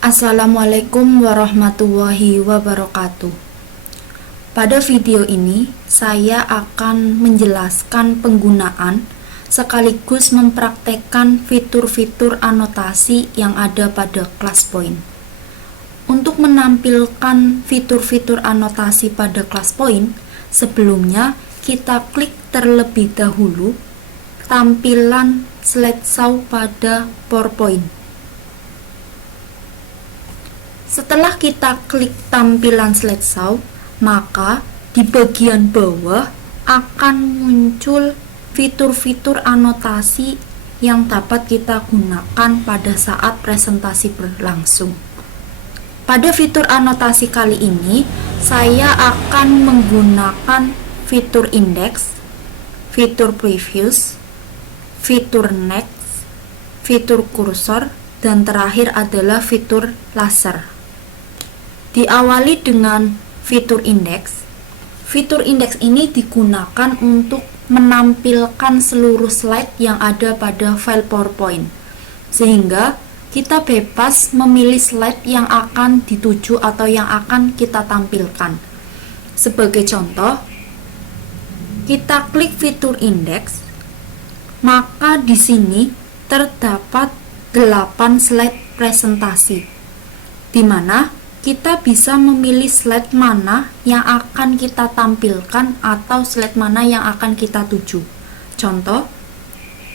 Assalamualaikum warahmatullahi wabarakatuh. Pada video ini, saya akan menjelaskan penggunaan sekaligus mempraktekkan fitur-fitur anotasi yang ada pada ClassPoint. Untuk menampilkan fitur-fitur anotasi pada ClassPoint, sebelumnya kita klik terlebih dahulu tampilan slideshow pada PowerPoint. Setelah kita klik tampilan slideshow, maka di bagian bawah akan muncul fitur-fitur anotasi yang dapat kita gunakan pada saat presentasi berlangsung. Pada fitur anotasi kali ini, saya akan menggunakan fitur index, fitur previews, fitur next, fitur kursor, dan terakhir adalah fitur laser. Diawali dengan fitur index. Fitur index ini digunakan untuk menampilkan seluruh slide yang ada pada file PowerPoint, sehingga kita bebas memilih slide yang akan dituju atau yang akan kita tampilkan. Sebagai contoh, kita klik fitur index, maka di sini terdapat 8 slide presentasi, di mana kita bisa memilih slide mana yang akan kita tampilkan atau slide mana yang akan kita tuju. Contoh,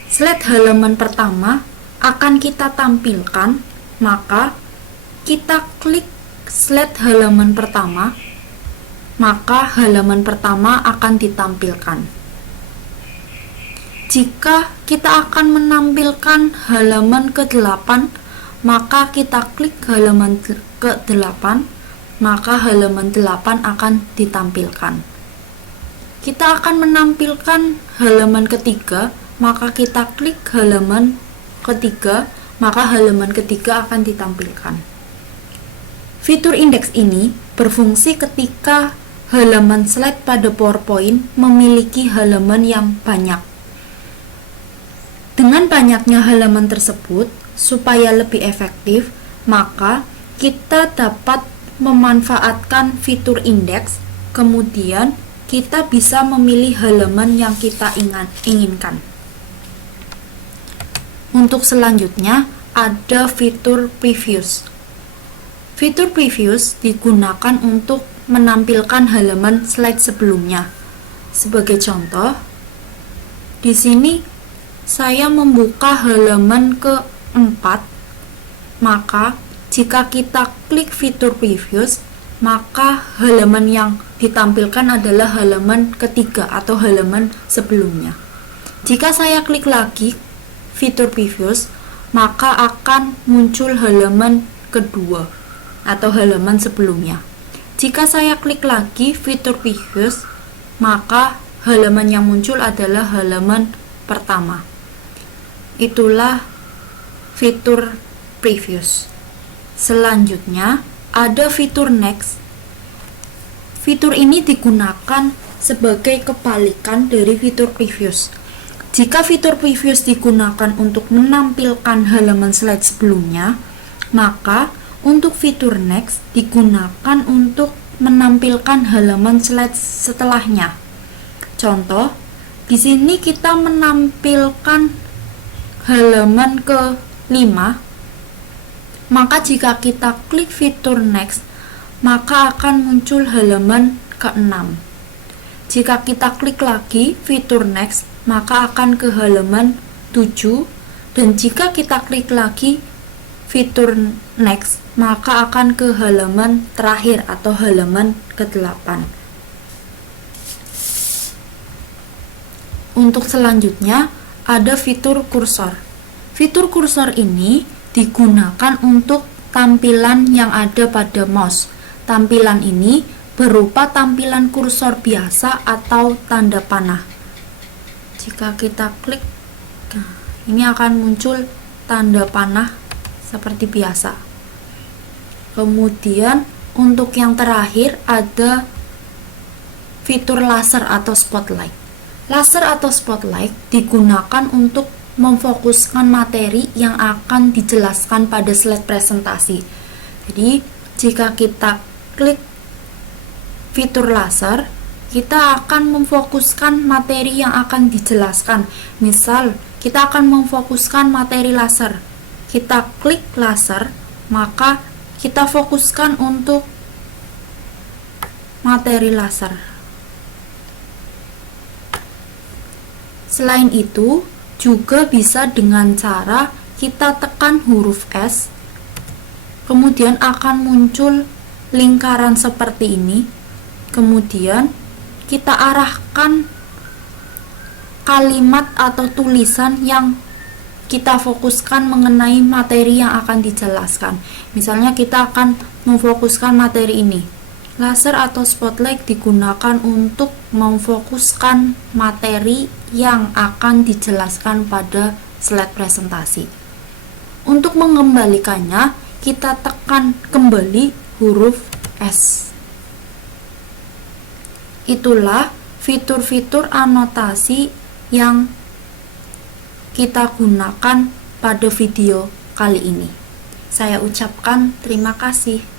slide halaman pertama akan kita tampilkan, maka kita klik slide halaman pertama, maka halaman pertama akan ditampilkan. Jika kita akan menampilkan halaman ke-8, maka kita klik halaman ke-8, maka halaman 8 akan ditampilkan. Kita akan menampilkan halaman ketiga, maka kita klik halaman ketiga, maka halaman ketiga akan ditampilkan. Fitur indeks ini berfungsi ketika halaman slide pada PowerPoint memiliki halaman yang banyak. Dengan banyaknya halaman tersebut, supaya lebih efektif, maka kita dapat memanfaatkan fitur indeks, kemudian kita bisa memilih halaman yang kita inginkan. Untuk selanjutnya, ada fitur previews. Fitur previews digunakan untuk menampilkan halaman slide sebelumnya. Sebagai contoh, di sini saya membuka halaman ke-4, maka jika kita klik fitur previews, maka halaman yang ditampilkan adalah halaman ketiga atau halaman sebelumnya. Jika saya klik lagi fitur previews, maka akan muncul halaman kedua atau halaman sebelumnya. Jika saya klik lagi fitur previews, maka halaman yang muncul adalah halaman pertama. Itulah fitur previews. Selanjutnya ada fitur next. Fitur ini digunakan sebagai kebalikan dari fitur previews. Jika fitur previews digunakan untuk menampilkan halaman slide sebelumnya, maka untuk fitur next digunakan untuk menampilkan halaman slide setelahnya. Contoh, di sini kita menampilkan halaman ke-5, maka jika kita klik fitur next, maka akan muncul halaman ke-6. Jika kita klik lagi fitur next, maka akan ke halaman 7, dan jika kita klik lagi fitur next, maka akan ke halaman terakhir atau halaman ke-8. Untuk selanjutnya, ada fitur kursor. Fitur kursor ini digunakan untuk tampilan yang ada pada mouse. Tampilan ini berupa tampilan kursor biasa atau tanda panah. Jika kita klik, ini akan muncul tanda panah seperti biasa. Kemudian untuk yang terakhir ada fitur laser atau spotlight. Laser atau spotlight digunakan untuk memfokuskan materi yang akan dijelaskan pada slide presentasi. Jadi, jika kita klik fitur laser, kita akan memfokuskan materi yang akan dijelaskan. Misal, kita akan memfokuskan materi laser. Kita klik laser, maka kita fokuskan untuk materi laser. Selain itu, juga bisa dengan cara kita tekan huruf S, kemudian akan muncul lingkaran seperti ini. Kemudian kita arahkan kalimat atau tulisan yang kita fokuskan mengenai materi yang akan dijelaskan. Misalnya kita akan memfokuskan materi ini. Laser atau spotlight digunakan untuk memfokuskan materi yang akan dijelaskan pada slide presentasi. Untuk mengembalikannya, kita tekan kembali huruf S. Itulah fitur-fitur anotasi yang kita gunakan pada video kali ini. Saya ucapkan terima kasih.